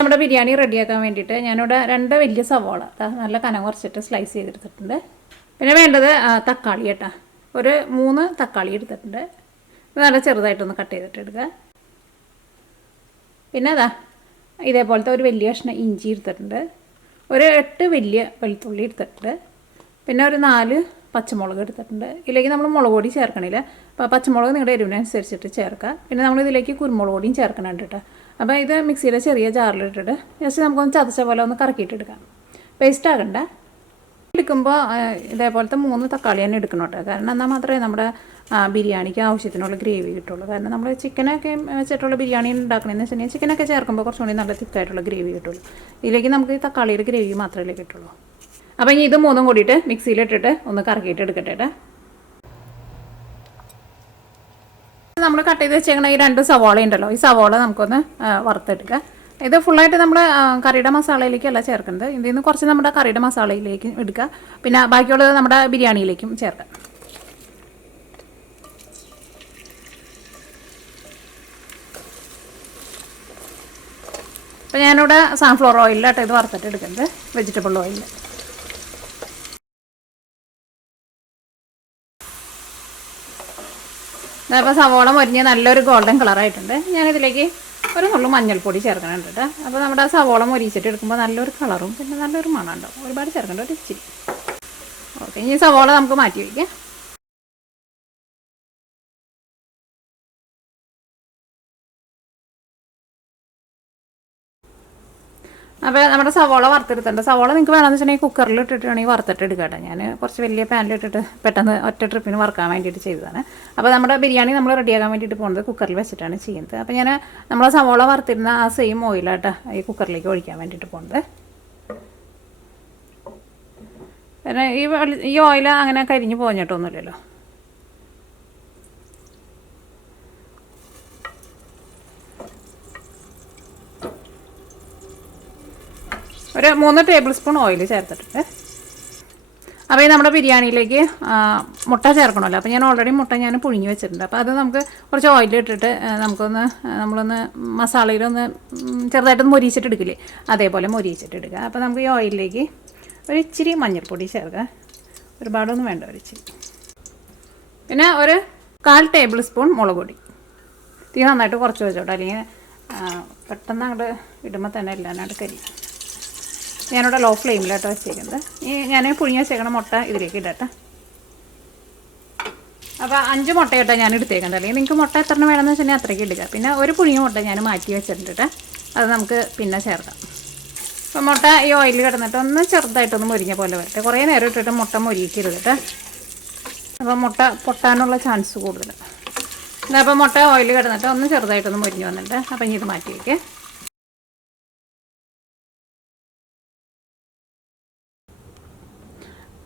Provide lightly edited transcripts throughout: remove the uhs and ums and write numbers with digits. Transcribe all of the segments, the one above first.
നമ്മുടെ ബിരിയാണി റെഡിയാക്കാൻ വേണ്ടിയിട്ട് ഞാനിവിടെ 2 വലിയ സവാള നല്ല കനം കുറച്ചിട്ട് സ്ലൈസ് ചെയ്തെടുത്തിട്ടുണ്ട്. പിന്നെ വേണ്ടത് തക്കാളി കേട്ടോ, ഒരു 3 തക്കാളി എടുത്തിട്ടുണ്ട്. നല്ല ചെറുതായിട്ടൊന്ന് കട്ട് ചെയ്തിട്ട് എടുക്കുക. പിന്നെ ഇതേപോലത്തെ ഒരു വലിയ കഷ്ണം ഇഞ്ചി എടുത്തിട്ടുണ്ട്. ഒരു 8 വലിയ വെളുത്തുള്ളി എടുത്തിട്ടുണ്ട്. പിന്നെ ഒരു 4 പച്ചമുളക് എടുത്തിട്ടുണ്ട്. ഇതിലേക്ക് നമ്മൾ മുളക് പൊടി ചേർക്കണില്ല, അപ്പോൾ പച്ചമുളക് നിങ്ങളുടെ എരിവിനനുസരിച്ചിട്ട് ചേർക്കുക. പിന്നെ നമ്മൾ ഇതിലേക്ക് കുരുമുളക് പൊടിയും ചേർക്കണുണ്ട് കേട്ടോ. അപ്പോൾ ഇത് മിക്സിയുടെ ചെറിയ ജാറിലിട്ടിട്ട് ജസ്റ്റ് നമുക്കൊന്ന് ചതച്ച പോലെ ഒന്ന് കറക്കിയിട്ടെടുക്കാം. പേസ്റ്റ് ആകണ്ട. എടുക്കുമ്പോൾ ഇതേപോലത്തെ 3 തക്കാളി തന്നെ എടുക്കണം കേട്ടോ. കാരണം എന്നാൽ മാത്രമേ നമ്മുടെ ബിരിയാണിക്ക് ആവശ്യത്തിനുള്ള ഗ്രേവി കിട്ടുള്ളൂ. കാരണം നമ്മൾ ചിക്കനൊക്കെ വെച്ചിട്ടുള്ള ബിരിയാണി ഉണ്ടാക്കണമെന്ന് വെച്ചിട്ടുണ്ടെങ്കിൽ ചിക്കനൊക്കെ ചേർക്കുമ്പോൾ കുറച്ചുകൂടി നല്ല തിക്കായിട്ടുള്ള ഗ്രേവി കിട്ടുള്ളൂ. ഇതിലേക്ക് നമുക്ക് ഈ തക്കാളിയുടെ ഗ്രേവി മാത്രമേ കിട്ടുള്ളൂ. അപ്പോൾ ഇനി ഇത് 3 കൂടിയിട്ട് മിക്സിയിലിട്ടിട്ട് ഒന്ന് കറക്കിയിട്ട് എടുക്കട്ടെ. നമ്മൾ കട്ട് ചെയ്ത് വെച്ചേക്കണ ഈ 2 സവാള ഉണ്ടല്ലോ, ഈ സവാള നമുക്കൊന്ന് വറുത്തെടുക്കുക. ഇത് ഫുള്ളായിട്ട് നമ്മൾ കറിയുടെ മസാലയിലേക്കല്ല ചേർക്കുന്നത്. ഇതിൽ നിന്ന് കുറച്ച് നമ്മുടെ കറിയുടെ മസാലയിലേക്ക് എടുക്കുക. പിന്നെ ബാക്കിയുള്ളത് നമ്മുടെ ബിരിയാണിയിലേക്കും ചേർക്കാം. അപ്പോൾ ഞാനിവിടെ സൺഫ്ലവർ ഓയിലാട്ടോ ഇത് വറുത്തിട്ട് എടുക്കുന്നത്, വെജിറ്റബിൾ ഓയിൽ. അപ്പോൾ സവോള മൊരിഞ്ഞ് നല്ലൊരു ഗോൾഡൻ കളറായിട്ടുണ്ട്. ഞാനിതിലേക്ക് ഒരു നുള്ളു മഞ്ഞൾപ്പൊടി ചേർക്കണുണ്ട് കേട്ടോ. അപ്പോൾ നമ്മുടെ സവോള മൊരിച്ചിട്ട് എടുക്കുമ്പോൾ നല്ലൊരു കളറും പിന്നെ നല്ലൊരു മണം ഉണ്ടാവും. ഒരുപാട് ചേർക്കേണ്ട, ഒരു ഇച്ചിരി. ഓക്കെ, ഇനി സവോള നമുക്ക് മാറ്റി വയ്ക്കാം. അപ്പോൾ നമ്മുടെ സവോള വറുത്തെടുത്തിട്ടുണ്ട്. സവോള നിങ്ങൾക്ക് വേണമെന്ന് വെച്ചിട്ടുണ്ടെങ്കിൽ കുക്കറിൽ ഇട്ടിട്ടാണെങ്കിൽ വറുത്തിട്ട് എടുക്കട്ടെ. ഞാൻ കുറച്ച് വലിയ പാനിലിട്ടിട്ട് പെട്ടെന്ന് ഒറ്റ ട്രിപ്പിന് വറുക്കാൻ വേണ്ടിയിട്ട് ചെയ്തതാണ്. അപ്പോൾ നമ്മുടെ ബിരിയാണി നമ്മൾ റെഡിയാക്കാൻ വേണ്ടിയിട്ട് പോകുന്നത് കുക്കറിൽ വെച്ചിട്ടാണ് ചെയ്യുന്നത്. അപ്പോൾ ഞാൻ നമ്മളെ സവോള വറുത്തിരുന്ന ആ സെയിം ഓയിലാട്ടോ ഈ കുക്കറിലേക്ക് ഒഴിക്കാൻ വേണ്ടിയിട്ട് പോകുന്നത്. പിന്നെ ഈ ഓയിൽ അങ്ങനെ കരിഞ്ഞ് പോഞ്ഞിട്ടൊന്നുമില്ലല്ലോ. ഒരു 3 ടേബിൾ സ്പൂൺ ഓയിൽ ചേർത്തിട്ടുണ്ട്. അപ്പോൾ ഈ നമ്മുടെ ബിരിയാണിയിലേക്ക് മുട്ട ചേർക്കണമല്ലോ. അപ്പോൾ ഞാൻ ഓൾറെഡി മുട്ട പുഴുങ്ങി വെച്ചിട്ടുണ്ട്. അപ്പോൾ അത് നമുക്ക് കുറച്ച് ഓയിലിട്ടിട്ട് നമ്മളൊന്ന് മസാലയിലൊന്ന് ചെറുതായിട്ടൊന്ന് മൊരിച്ചിട്ട് എടുക്കില്ലേ, അതേപോലെ മൊരിച്ചിട്ട് എടുക്കുക. അപ്പോൾ നമുക്ക് ഈ ഓയിലിലേക്ക് ഒരു ഇച്ചിരി മഞ്ഞൾപ്പൊടി ചേർക്കുക. ഒരുപാടൊന്നും വേണ്ട, ഒരു ഇച്ചിരി. പിന്നെ ഒരു 1/4 ടേബിൾ സ്പൂൺ മുളക് പൊടി. തീ നന്നായിട്ട് കുറച്ച് വെച്ചോട്ടോ, അല്ലെങ്കിൽ പെട്ടെന്ന് അങ്ങോട്ട് ഇടുമ്പോൾ തന്നെ എല്ലാനായിട്ട് കരി. ഞാനിവിടെ ലോ ഫ്ലെയിമിലാട്ടോ വെച്ചേക്കുന്നത്. ഈ ഞാൻ പുഴുങ്ങി വെച്ചേക്കണ മുട്ട ഇതിലേക്ക് ഇടട്ടെ. അപ്പോൾ 5 മുട്ടയിട്ടോ ഞാൻ എടുത്തേക്കുന്നത്. അല്ലെങ്കിൽ നിങ്ങൾക്ക് മുട്ട എത്ര വേണമെന്ന് വെച്ചിട്ടുണ്ടെങ്കിൽ അത്രയ്ക്ക് എടുക്കുക. പിന്നെ ഒരു പുഴുങ്ങിയ മുട്ട ഞാൻ മാറ്റി വെച്ചിട്ടുണ്ട്, അത് നമുക്ക് പിന്നെ ചേർക്കാം. അപ്പോൾ മുട്ട ഈ ഓയിലിൽ കിടന്നിട്ട് ഒന്ന് ചെറുതായിട്ടൊന്ന് മൊരിഞ്ഞ പോലെ വരട്ടെ. കുറേ നേരം ഇട്ടിട്ട് മുട്ട മൊരിക്കരുത് കേട്ടോ. അപ്പോൾ മുട്ട പൊട്ടാനുള്ള ചാൻസ് കൂടുതൽ. അപ്പോൾ മുട്ട ഓയിലിൽ കിടന്നിട്ട് ഒന്ന് ചെറുതായിട്ടൊന്ന് മൊരിഞ്ഞ് വന്നിട്ട് അപ്പോൾ ഇനി ഇത് മാറ്റി വയ്ക്കുക.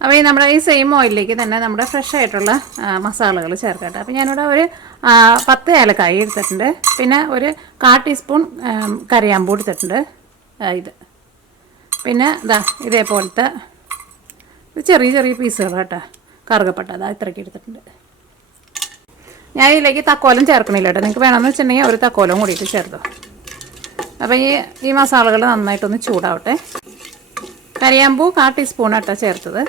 അപ്പോൾ നമ്മുടെ ഈ സെയിം ഓയിലിലേക്ക് തന്നെ നമ്മുടെ ഫ്രഷ് ആയിട്ടുള്ള മസാലകൾ ചേർക്കട്ടെ. അപ്പോൾ ഞാനിവിടെ ഒരു 10 ഏലക്കായ എടുത്തിട്ടുണ്ട്. പിന്നെ ഒരു 1/4 ടീസ്പൂൺ കറിയാമ്പൂ എടുത്തിട്ടുണ്ട്. ഇത് പിന്നെ ഇതേപോലത്തെ ചെറിയ ചെറിയ പീസുകൾ കേട്ടോ, കറുകപ്പട്ട ഇത്രയ്ക്ക് എടുത്തിട്ടുണ്ട്. ഞാൻ ഇതിലേക്ക് തക്കോലം ചേർക്കണില്ല കേട്ടോ. നിങ്ങൾക്ക് വേണമെന്ന് വെച്ചിട്ടുണ്ടെങ്കിൽ ഒരു തക്കോലം കൂടിയിട്ട് ചേർത്തോ. അപ്പോൾ ഈ മസാലകൾ നന്നായിട്ടൊന്ന് ചൂടാവട്ടെ. കറിയാമ്പൂ 1/4 ടീസ്പൂൺ ആട്ടോ ചേർത്തത്.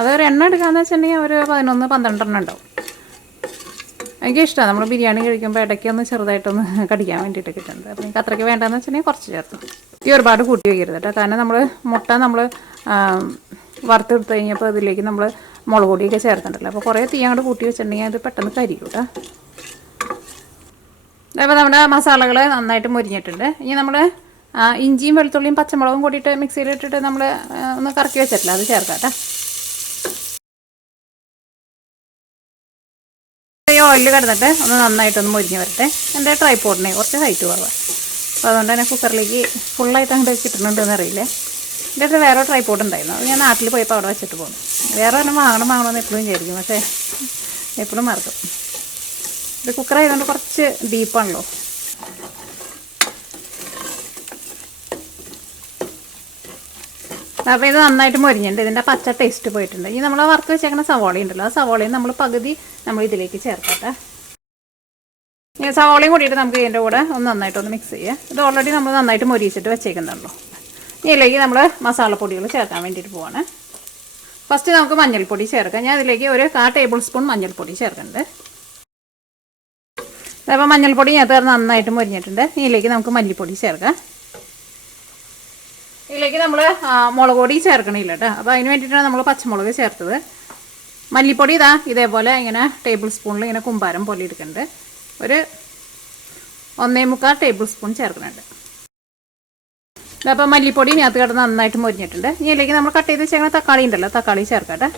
അതൊരു എണ്ണ എടുക്കാമെന്ന് വെച്ചിട്ടുണ്ടെങ്കിൽ ഒരു 11-12 എണ്ണം ഉണ്ടാവും. എനിക്കിഷ്ടമാണ് നമ്മൾ ബിരിയാണി കഴിക്കുമ്പോൾ ഇടയ്ക്കൊന്ന് ചെറുതായിട്ടൊന്ന് കടിക്കാൻ വേണ്ടിയിട്ട് കിട്ടുന്നുണ്ട്. അപ്പോൾ നിങ്ങൾക്ക് അത്രയ്ക്ക് വേണ്ടതെന്ന് വെച്ചിട്ടുണ്ടെങ്കിൽ കുറച്ച് ചേർത്തു. ഈ ഒരുപാട് കൂട്ടി വയ്ക്കരുത് കേട്ടോ. കാരണം മുട്ട നമ്മൾ വറുത്തെടുത്ത് കഴിഞ്ഞപ്പോൾ അതിലേക്ക് നമ്മൾ മുളക് പൊടിയൊക്കെ ചേർത്തിട്ടുണ്ടല്ലോ. അപ്പോൾ കുറേ തീ അങ്ങോട്ട് കൂട്ടി വെച്ചിട്ടുണ്ടെങ്കിൽ അത് പെട്ടെന്ന് കരിക്കും കേട്ടോ. അപ്പോൾ നമ്മുടെ മസാലകൾ നന്നായിട്ട് മുരിഞ്ഞിട്ടുണ്ട്. ഇനി നമ്മൾ ഇഞ്ചിയും വെളുത്തുള്ളിയും പച്ചമുളകും കൂടിയിട്ട് മിക്സിയിലിട്ടിട്ട് നമ്മൾ ഒന്ന് കറക്കി വെച്ചിട്ടില്ല, അത് ചേർക്കാം കേട്ടോ. ഈ ഓയിലിൽ കിടന്നിട്ട് ഒന്ന് നന്നായിട്ടൊന്ന് മുരിഞ്ഞ് വരട്ടെ. എൻ്റെ ട്രൈപോഡിനെ കുറച്ച് ഹൈറ്റ് കുറവാണ്, അപ്പോൾ അതുകൊണ്ട് തന്നെ കുക്കറിലേക്ക് ഫുള്ളായിട്ട് അങ്ങോട്ട് കിട്ടുന്നുണ്ടെന്ന് അറിയില്ല. എൻ്റെ അടുത്ത് വേറെ ട്രൈപോഡ് ഉണ്ടായിരുന്നു, അത് ഞാൻ നാട്ടിൽ പോയപ്പോൾ അവിടെ വെച്ചിട്ട് പോകുന്നു. വേറെ ഒരെണ്ണം വാങ്ങണമെന്ന് എപ്പോഴും വിചാരിക്കും, പക്ഷേ എപ്പോഴും മറക്കും. ഇത് കുക്കറായതുകൊണ്ട് കുറച്ച് ഡീപ്പാണല്ലോ. അപ്പോൾ ഇത് നന്നായിട്ട് മൊരിഞ്ഞിട്ടുണ്ട്. ഇതിൻ്റെ പച്ച ടേസ്റ്റ് പോയിട്ടുണ്ട്. ഇനി നമ്മൾ വറുത്ത് വെച്ചേക്കുന്ന സവോള ഉണ്ടല്ലോ, ആ സവോളയും നമ്മൾ പകുതി ഇതിലേക്ക് ചേർക്കട്ടെ. സവാളയും കൂടിയിട്ട് നമുക്ക് ഇതിൻ്റെ കൂടെ ഒന്ന് നന്നായിട്ടൊന്ന് മിക്സ് ചെയ്യാം. ഇത് ഓൾറെഡി നമ്മൾ നന്നായിട്ട് മൊരിയിച്ചിട്ട് വെച്ചേക്കുന്നുണ്ടല്ലോ. ഇതിലേക്ക് നമ്മൾ മസാലപ്പൊടികൾ ചേർക്കാൻ വേണ്ടിയിട്ട് പോവാണ്. ഫസ്റ്റ് നമുക്ക് മഞ്ഞൾപ്പൊടി ചേർക്കാം. ഞാൻ ഇതിലേക്ക് ഒരു 1/4 ടേബിൾ സ്പൂൺ മഞ്ഞൾപ്പൊടി ചേർക്കുന്നുണ്ട്. അപ്പോൾ മഞ്ഞൾപ്പൊടി ഞാൻ നന്നായിട്ട് മൊരിഞ്ഞിട്ടുണ്ട്. ഇതിലേക്ക് നമുക്ക് മല്ലിപ്പൊടി ചേർക്കാം. ഇതിലേക്ക് നമ്മൾ മുളക് പൊടി ചേർക്കണില്ല കേട്ടോ. അപ്പോൾ അതിന് വേണ്ടിയിട്ടാണ് നമ്മൾ പച്ചമുളക് ചേർത്തത്. മല്ലിപ്പൊടി ഇതേപോലെ ഇങ്ങനെ ടേബിൾ സ്പൂണിൽ ഇങ്ങനെ കുമ്പാരം പോലെ എടുക്കുന്നുണ്ട്. ഒരു 1.25 ടേബിൾ സ്പൂൺ ചേർക്കുന്നുണ്ട്. അപ്പോൾ മല്ലിപ്പൊടി ഇതിനകത്ത് കിടന്ന് നന്നായിട്ട് മൊരിഞ്ഞിട്ടുണ്ട്. ഇതിലേക്ക് നമ്മൾ കട്ട് ചെയ്ത് വെച്ചാൽ തക്കാളി ഉണ്ടല്ലോ, തക്കാളി ചേർക്കട്ടെ.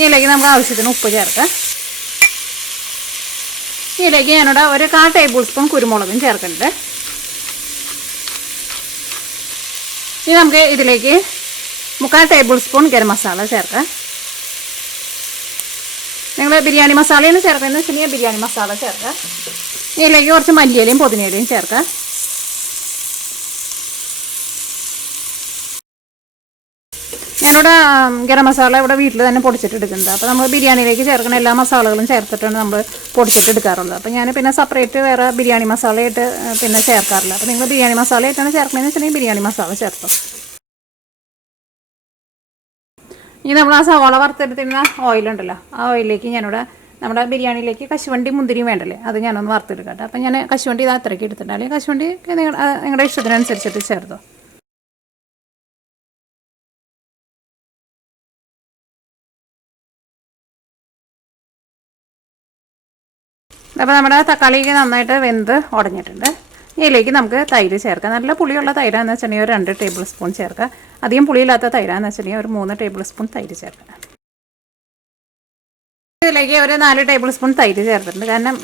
ഇതിലേക്ക് നമുക്ക് ആവശ്യത്തിന് ഉപ്പ് ചേർക്കാം. ഇതിലേക്ക് ഞാനിവിടെ ഒരു 1/4 ടേബിൾ സ്പൂൺ കുരുമുളകും ചേർക്കുന്നുണ്ട്. ഇനി നമുക്ക് ഇതിലേക്ക് 3/4 ടേബിൾ സ്പൂൺ ഗരം മസാല ചേർക്കാം. നിങ്ങൾ ബിരിയാണി മസാലയാണ് ചേർക്കുന്നതെന്ന് വെച്ചിട്ടുണ്ടെങ്കിൽ ബിരിയാണി മസാല ചേർക്കാം. ഇതിലേക്ക് കുറച്ച് മല്ലിയിലയും പുതിനയിലയും ചേർക്കാം. ഞാനിവിടെ ഗരം മസാല ഇവിടെ വീട്ടിൽ തന്നെ പൊടിച്ചിട്ട് എടുക്കുന്നത്. അപ്പോൾ നമ്മൾ ബിരിയാണിയിലേക്ക് ചേർക്കുന്ന എല്ലാ മസാലകളും ചേർത്തിട്ടാണ് നമ്മൾ പൊടിച്ചിട്ട് എടുക്കാറുള്ളത്. അപ്പോൾ ഞാൻ പിന്നെ സെപ്പറേറ്റ് വേറെ ബിരിയാണി മസാലയായിട്ട് പിന്നെ ചേർക്കാറില്ല. അപ്പോൾ നിങ്ങൾ ബിരിയാണി മസാലയായിട്ടാണ് ചേർക്കുന്നതെന്ന് വെച്ചിട്ടുണ്ടെങ്കിൽ ബിരിയാണി മസാല ചേർത്തോ. ഇനി നമ്മൾ ആ സവാള വറുത്തെടുത്തിരുന്ന ഓയിലുണ്ടല്ലോ, ആ ഓയിലിലേക്ക് ഞാനിവിടെ നമ്മുടെ ബിരിയാണിയിലേക്ക് കശുവണ്ടി മുന്തിരിയും വേണ്ടല്ലേ, അത് ഞാനൊന്ന് വറുത്തെടുക്കട്ടെ. അപ്പം ഞാൻ കശുവണ്ടി അത്രയ്ക്ക് എടുത്തിട്ടുണ്ട്. അല്ലെങ്കിൽ കശുവണ്ടി നിങ്ങളുടെ ഇഷ്ടത്തിനനുസരിച്ചിട്ട് ചേർത്തോ. അപ്പോൾ നമ്മുടെ തക്കാളിക്ക് നന്നായിട്ട് വെന്ത് ഉടഞ്ഞിട്ടുണ്ട്. ഇതിലേക്ക് നമുക്ക് തൈര് ചേർക്കാം. നല്ല പുളിയുള്ള തൈരാന്ന് വെച്ചിട്ടുണ്ടെങ്കിൽ ഒരു 2 ടേബിൾ സ്പൂൺ ചേർക്കാം. അധികം പുളിയില്ലാത്ത തൈരാന്ന് വെച്ചിട്ടുണ്ടെങ്കിൽ ഒരു 3 ടേബിൾ സ്പൂൺ തൈര് ചേർക്കാം. ഇതിലേക്ക് ഒരു 4 ടേബിൾ സ്പൂൺ തൈര് ചേർത്തിട്ടുണ്ട്. കാരണം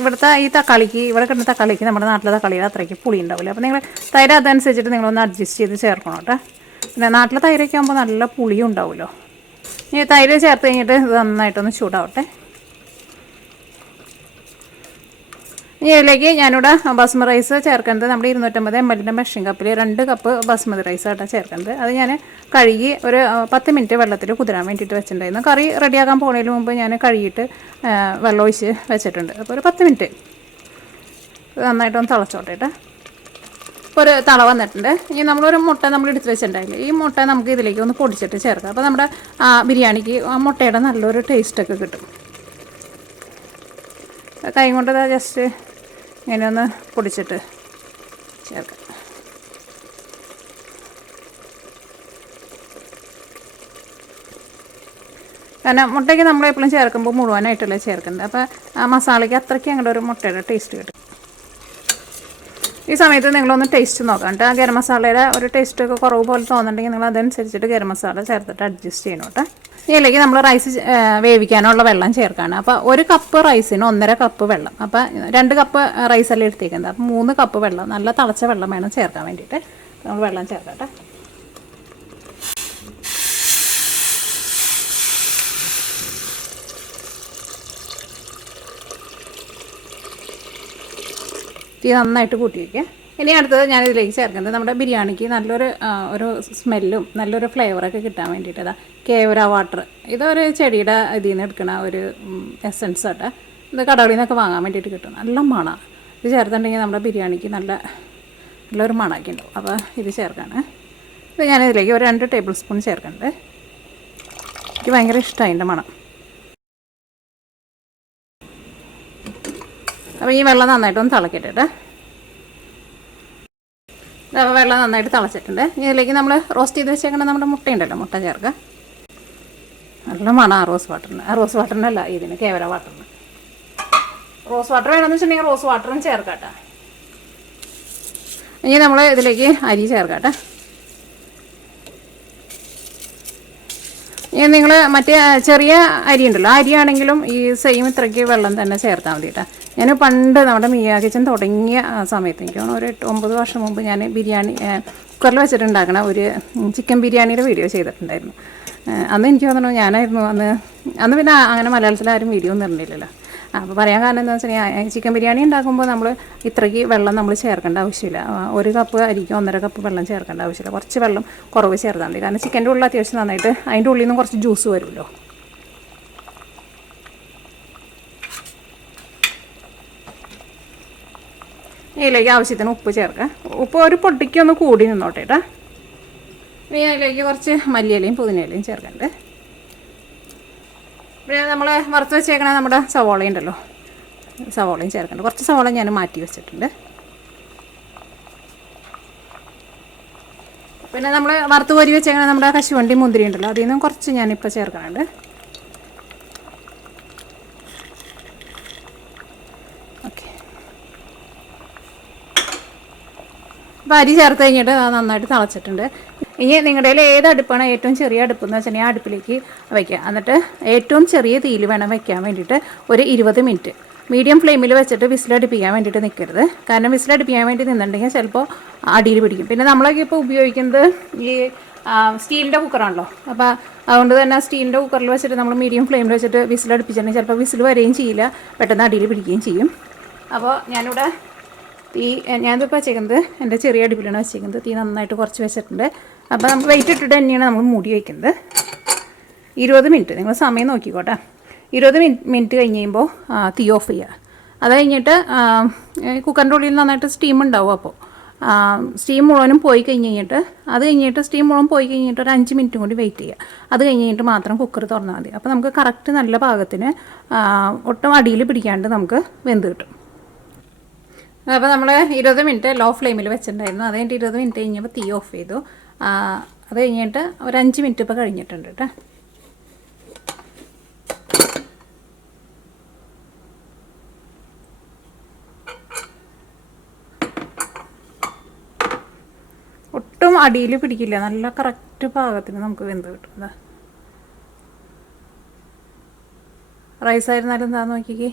ഇവിടുത്തെ ഈ തക്കാളിക്ക്, ഇവിടെ കിട്ടുന്ന തക്കാളിക്ക് നമ്മുടെ നാട്ടിലെ തക്കാളിയുടെ അത്രയ്ക്ക് പുളി ഉണ്ടാവില്ല. അപ്പോൾ നിങ്ങൾ തൈര് അതനുസരിച്ചിട്ട് നിങ്ങളൊന്ന് അഡ്ജസ്റ്റ് ചെയ്ത് ചേർക്കണം കേട്ടോ. പിന്നെ നാട്ടിലെ തൈരൊക്കെ ആകുമ്പോൾ നല്ല പുളിയും ഉണ്ടാവുമല്ലോ. ഈ തൈര് ചേർത്ത് കഴിഞ്ഞിട്ട് ഇത് നന്നായിട്ടൊന്ന് ചൂടാവട്ടെ. ഇതിലേക്ക് ഞാനിവിടെ ബസ്മതി റൈസ് ചേർക്കുന്നത് നമ്മുടെ 250 ml മെഷീൻ കപ്പിൽ 2 കപ്പ് ബസ്മതി റൈസ് ആയിട്ടാണ് ചേർക്കുന്നത്. അത് ഞാൻ കഴുകി ഒരു 10 മിനിറ്റ് വെള്ളത്തിൽ കുതിരാൻ വേണ്ടിയിട്ട് വെച്ചിട്ടുണ്ടായിരുന്നു. കറി റെഡിയാക്കാൻ പോകുന്നതിന് മുമ്പ് ഞാൻ കഴുകിയിട്ട് വെള്ളം ഒഴിച്ച് വെച്ചിട്ടുണ്ട്. അപ്പോൾ ഒരു 10 മിനിറ്റ് നന്നായിട്ടൊന്ന് തിളച്ചോട്ടെ കേട്ടോ. ഇപ്പോൾ ഒരു തള വന്നിട്ടുണ്ട്. ഇനി നമ്മളൊരു മുട്ട നമ്മൾ എടുത്ത് വെച്ചിട്ടുണ്ടായില്ലേ, ഈ മുട്ട നമുക്ക് ഇതിലേക്ക് ഒന്ന് പൊടിച്ചിട്ട് ചേർക്കാം. അപ്പോൾ നമ്മുടെ ബിരിയാണിക്ക് ആ മുട്ടയുടെ നല്ലൊരു ടേസ്റ്റൊക്കെ കിട്ടും. കൈ കൊണ്ട് ജസ്റ്റ് ഇങ്ങനെ ഒന്ന് പൊടിച്ചിട്ട് ചേർക്കാം. കാരണം മുട്ടയ്ക്ക് നമ്മളെപ്പോഴും ചേർക്കുമ്പോൾ മുഴുവനായിട്ടല്ലേ ചേർക്കുന്നത്. അപ്പോൾ ആ മസാലയ്ക്ക് അത്രയ്ക്ക് അങ്ങോട്ട് ഒരു മുട്ടയുടെ ടേസ്റ്റ് കിട്ടും. ഈ സമയത്ത് നിങ്ങളൊന്ന് ടേസ്റ്റ് നോക്കാം കേട്ടോ. ആ ഗരം മസാലയുടെ ഒരു ടേസ്റ്റൊക്കെ കുറവ് പോലെ തോന്നുന്നുണ്ടെങ്കിൽ നിങ്ങൾ അതനുസരിച്ചിട്ട് ഗരം മസാല ചേർത്തിട്ട് അഡ്ജസ്റ്റ് ചെയ്യണം കേട്ടോ. ഇതിലേക്ക് നമ്മൾ റൈസ് വേവിക്കാനുള്ള വെള്ളം ചേർക്കുകയാണ്. അപ്പോൾ 1 കപ്പ് റൈസിന് 1.5 കപ്പ് വെള്ളം. അപ്പോൾ 2 കപ്പ് റൈസെല്ലാം എടുത്തേക്കുന്നത്. അപ്പോൾ 3 കപ്പ് വെള്ളം, നല്ല തിളച്ച വെള്ളം വേണം ചേർക്കാൻ വേണ്ടിയിട്ട്. നമ്മൾ വെള്ളം ചേർക്കട്ടെ. തീ നന്നായിട്ട് കൂട്ടി വയ്ക്കുക. ഇനി അടുത്തത് ഞാനിതിലേക്ക് ചേർക്കുന്നത് നമ്മുടെ ബിരിയാണിക്ക് നല്ലൊരു ഒരു സ്മെല്ലും നല്ലൊരു ഫ്ലേവറൊക്കെ കിട്ടാൻ വേണ്ടിയിട്ട് കേവര വാട്ടർ. ഇതൊരു ചെടിയുടെ ഇതിൽ നിന്ന് എടുക്കണ ഒരു എസൻസ് ആട്ടെ. ഇത് കടകളിൽ നിന്നൊക്കെ വാങ്ങാൻ വേണ്ടിയിട്ട് കിട്ടും. നല്ല മണമാണ്. ഇത് ചേർത്തിട്ടുണ്ടെങ്കിൽ നമ്മുടെ ബിരിയാണിക്ക് നല്ലൊരു മണമൊക്കെ ഉണ്ടാവും. അപ്പോൾ ഇത് ചേർക്കാണ്. ഇത് ഞാനിതിലേക്ക് ഒരു 2 ടേബിൾ സ്പൂൺ ചേർക്കുന്നുണ്ട്. എനിക്ക് ഭയങ്കര ഇഷ്ടമായി എൻ്റെ മണം. അപ്പോൾ ഈ വെള്ളം നന്നായിട്ടൊന്ന് തിളക്കട്ടെ. അപ്പോൾ വെള്ളം നന്നായിട്ട് തിളച്ചിട്ടുണ്ട്. ഇതിലേക്ക് നമ്മൾ റോസ്റ്റ് ചെയ്ത് വെച്ചേക്കണം നമ്മുടെ മുട്ടയുണ്ടല്ലോ, മുട്ട ചേർക്കുക. നല്ല മണം റോസ് വാട്ടറിന്. റോസ് വാട്ടറിനല്ല, ഇതിന് കേവര വാട്ടറിന്. റോസ് വാട്ടർ വേണമെന്ന് വെച്ചിട്ടുണ്ടെങ്കിൽ റോസ് വാട്ടറും ചേർക്കട്ടെ. ഇനി നമ്മൾ ഇതിലേക്ക് അരി ചേർക്കട്ടെ. ഇനി നിങ്ങൾ മറ്റേ ചെറിയ അരി ഉണ്ടല്ലോ, അരിയാണെങ്കിലും ഈ സെയിം ഇത്രയ്ക്ക് വെള്ളം തന്നെ ചേർത്താൽ മതി കേട്ടോ. ഞാൻ പണ്ട് നമ്മുടെ മിയ കിച്ചൻ തുടങ്ങിയ സമയത്ത് എനിക്ക് ഒരു 8-9 വർഷം മുമ്പ് ഞാൻ ബിരിയാണി കുക്കറിൽ വെച്ചിട്ടുണ്ടാക്കണ ഒരു ചിക്കൻ ബിരിയാണിയുടെ വീഡിയോ ചെയ്തിട്ടുണ്ടായിരുന്നു. അന്ന് എനിക്ക് തോന്നുന്നു ഞാനായിരുന്നു അന്ന് പിന്നെ അങ്ങനെ മലയാളത്തിൽ ആരും വീഡിയോ ഒന്നും ഇറങ്ങില്ലല്ലോ. അപ്പോൾ പറയാൻ കാരണം എന്താണെന്ന് വെച്ചാൽ ചിക്കൻ ബിരിയാണി ഉണ്ടാക്കുമ്പോൾ നമ്മൾ ഇത്രയ്ക്ക് വെള്ളം നമ്മൾ ചേർക്കേണ്ട ആവശ്യമില്ല. 1 കപ്പ് അരിക്ക് 1.5 കപ്പ് വെള്ളം ചേർക്കേണ്ട ആവശ്യമില്ല. കുറച്ച് വെള്ളം കുറവ് ചേർത്താൽ മതി. കാരണം ചിക്കൻ്റെ ഉള്ളിൽ അത്യാവശ്യം നന്നായിട്ട് അതിൻ്റെ ഉള്ളിൽ നിന്നും കുറച്ച് ജ്യൂസ് വരുമല്ലോ. ഇതിലേക്ക് ആവശ്യത്തിന് ഉപ്പ് ചേർക്കാം. ഉപ്പ് ഒരു പൊട്ടിക്കൊന്ന് കൂടി നിന്നോട്ടെ കേട്ടോ. ഇനി അതിലേക്ക് കുറച്ച് മല്ലിയിലയും പുതിനയിലയും ചേർക്കണ്ട്. പിന്നെ നമ്മൾ വറുത്ത് വെച്ചേക്കണ നമ്മുടെ സവോള ഉണ്ടല്ലോ, സവോളയും ചേർക്കണ്ട്. കുറച്ച് സവോള ഞാൻ മാറ്റി വെച്ചിട്ടുണ്ട്. പിന്നെ നമ്മൾ വറുത്ത് കോരി വെച്ചേക്കണ നമ്മുടെ കശുവണ്ടി മുന്തിരി ഉണ്ടല്ലോ, അതിൽ നിന്നും കുറച്ച് ഞാനിപ്പോൾ ചേർക്കുന്നുണ്ട്. ഓക്കെ, അപ്പോൾ അരി ചേർത്ത് കഴിഞ്ഞിട്ട് നന്നായിട്ട് തിളച്ചിട്ടുണ്ട്. ഇനി നിങ്ങളുടെ കയ്യിൽ ഏത് അടുപ്പാണ് ഏറ്റവും ചെറിയ അടുപ്പെന്ന് വെച്ചിട്ടുണ്ടെങ്കിൽ ആ അടുപ്പിലേക്ക് വയ്ക്കുക. എന്നിട്ട് ഏറ്റവും ചെറിയ തീയിൽ വേണം വയ്ക്കാൻ വേണ്ടിയിട്ട്. ഒരു 20 മിനിറ്റ് മീഡിയം ഫ്ലെയിമിൽ വെച്ചിട്ട് വിസിലടുപ്പിക്കാൻ വേണ്ടിയിട്ട് നിൽക്കരുത്. കാരണം വിസിലടുപ്പിക്കാൻ വേണ്ടി നിന്നിട്ടുണ്ടെങ്കിൽ ചിലപ്പോൾ അടിയിൽ പിടിക്കും. പിന്നെ നമ്മളൊക്കെ ഇപ്പോൾ ഉപയോഗിക്കുന്നത് ഈ സ്റ്റീലിൻ്റെ കുക്കറാണല്ലോ. അപ്പോൾ അതുകൊണ്ട് തന്നെ സ്റ്റീലിൻ്റെ കുക്കറിൽ വെച്ചിട്ട് നമ്മൾ മീഡിയം ഫ്ലെയിമിൽ വെച്ചിട്ട് വിസിലടുപ്പിച്ചിട്ടുണ്ടെങ്കിൽ ചിലപ്പോൾ വിസിൽ വരികയും ചെയ്യില്ല, പെട്ടെന്ന് അടിയിൽ പിടിക്കുകയും ചെയ്യും. അപ്പോൾ ഞാനിവിടെ ഞാനിപ്പോൾ വെച്ചേക്കുന്നത് എൻ്റെ ചെറിയ അടുപ്പിലാണ് വെച്ചേക്കുന്നത്. തീ നന്നായിട്ട് കുറച്ച് വെച്ചിട്ടുണ്ട്. അപ്പോൾ നമുക്ക് വെയിറ്റ് ഇട്ടിട്ട് തന്നെയാണ് നമ്മൾ മൂടി വയ്ക്കുന്നത്. 20 മിനിറ്റ് നിങ്ങൾ സമയം നോക്കിക്കോട്ടെ. 20 മിനിറ്റ് കഴിഞ്ഞ് കഴിയുമ്പോൾ തീ ഓഫ് ചെയ്യുക. അത് കഴിഞ്ഞിട്ട് കുക്കറിൻ്റെ ഉള്ളിൽ നന്നായിട്ട് സ്റ്റീം ഉണ്ടാവും. അപ്പോൾ സ്റ്റീം മുഴുവനും പോയി കഴിഞ്ഞിട്ട് സ്റ്റീം മുഴുവൻ പോയി കഴിഞ്ഞിട്ട് ഒരു 5 മിനിറ്റും കൂടി വെയിറ്റ് ചെയ്യുക. അത് കഴിഞ്ഞിട്ട് മാത്രം കുക്കർ തുറന്നാൽ മതി. അപ്പോൾ നമുക്ക് കറക്റ്റ് നല്ല പാകത്തിന് ഒട്ടും അടിയിൽ പിടിക്കാണ്ട് നമുക്ക് വെന്ത് കിട്ടും. അപ്പോൾ നമ്മൾ 20 മിനിറ്റ് ലോ ഫ്ലെയിമിൽ വെച്ചിട്ടുണ്ടായിരുന്നു. അത് കഴിഞ്ഞിട്ട് 20 മിനിറ്റ് കഴിഞ്ഞപ്പോൾ തീ ഓഫ് ചെയ്തു. അത് കഴിഞ്ഞിട്ട് ഒരു 5 മിനിറ്റ് ഇപ്പോൾ കഴിഞ്ഞിട്ടുണ്ട് കേട്ടോ. ഒട്ടും അടിയിൽ പിടിക്കില്ല, നല്ല കറക്റ്റ് പാകത്തിന് നമുക്ക് വെന്ത് കിട്ടും. റൈസ് ആയിരുന്നാലും എന്താ നോക്കിക്കേ.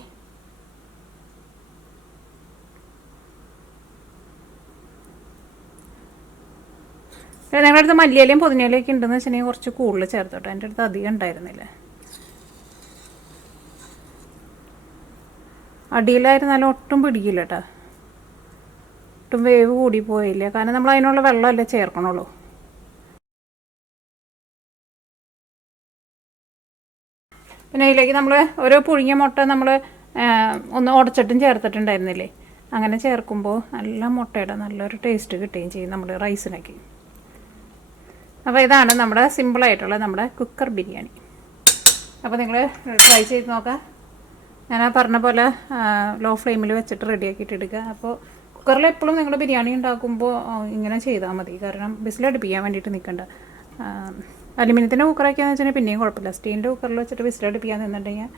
ഞങ്ങളുടെ അടുത്ത് മല്ലിയിലയും പുതിനയിലയൊക്കെ ഉണ്ടെന്ന് വെച്ചിട്ടുണ്ടെങ്കിൽ കുറച്ച് കൂടുതൽ ചേർത്തോട്ടെ. എൻ്റെ അടുത്ത് അധികം ഉണ്ടായിരുന്നില്ല. അടിയിലായിരുന്നാലും ഒട്ടും പിടിക്കില്ല കേട്ടോ, ഒട്ടും വേവ് കൂടി പോയില്ല. കാരണം നമ്മൾ അതിനുള്ള വെള്ളമല്ലേ ചേർക്കണുള്ളൂ. പിന്നെ അതിലേക്ക് നമ്മൾ ഒരു പുഴുങ്ങിയ മുട്ട നമ്മൾ ഒന്ന് ഉടച്ചിട്ടും ചേർത്തിട്ടുണ്ടായിരുന്നില്ലേ. അങ്ങനെ ചേർക്കുമ്പോൾ നല്ല മുട്ടയുടെ നല്ലൊരു ടേസ്റ്റ് കിട്ടുകയും ചെയ്യും നമ്മൾ റൈസിനൊക്കെ. അപ്പോൾ ഇതാണ് നമ്മുടെ സിമ്പിളായിട്ടുള്ള നമ്മുടെ കുക്കർ ബിരിയാണി. അപ്പോൾ നിങ്ങൾ ട്രൈ ചെയ്ത് നോക്കാം. ഞാൻ പറഞ്ഞ പോലെ ലോ ഫ്ലെയിമിൽ വെച്ചിട്ട് റെഡിയാക്കിയിട്ട് എടുക്കുക. അപ്പോൾ കുക്കറിൽ എപ്പോഴും നിങ്ങൾ ബിരിയാണി ഉണ്ടാക്കുമ്പോൾ ഇങ്ങനെ ചെയ്താൽ മതി. കാരണം വിസിലടുപ്പിക്കാൻ വേണ്ടിയിട്ട് നിൽക്കണ്ട. അലുമിനിയത്തിൻ്റെ കുക്കറൊക്കെയാണെന്ന് വെച്ചാൽ പിന്നെയും കുഴപ്പമില്ല. സ്റ്റീലിൻ്റെ കുക്കറിൽ വെച്ചിട്ട് വിസിലടുപ്പിക്കാൻ നിന്നിട്ടുണ്ടെങ്കിൽ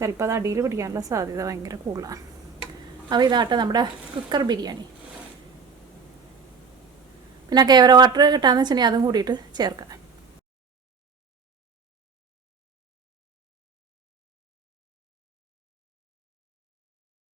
ചിലപ്പോൾ അത് അടിയിൽ പിടിക്കാനുള്ള സാധ്യത ഭയങ്കര കൂടുതലാണ്. അപ്പോൾ ഇതാട്ടെ നമ്മുടെ കുക്കർ ബിരിയാണി. പിന്നെ കേവര വാട്ടർ കിട്ടാമെന്ന് വെച്ചിട്ടുണ്ടെങ്കിൽ അതും കൂടിയിട്ട് ചേർക്കാം.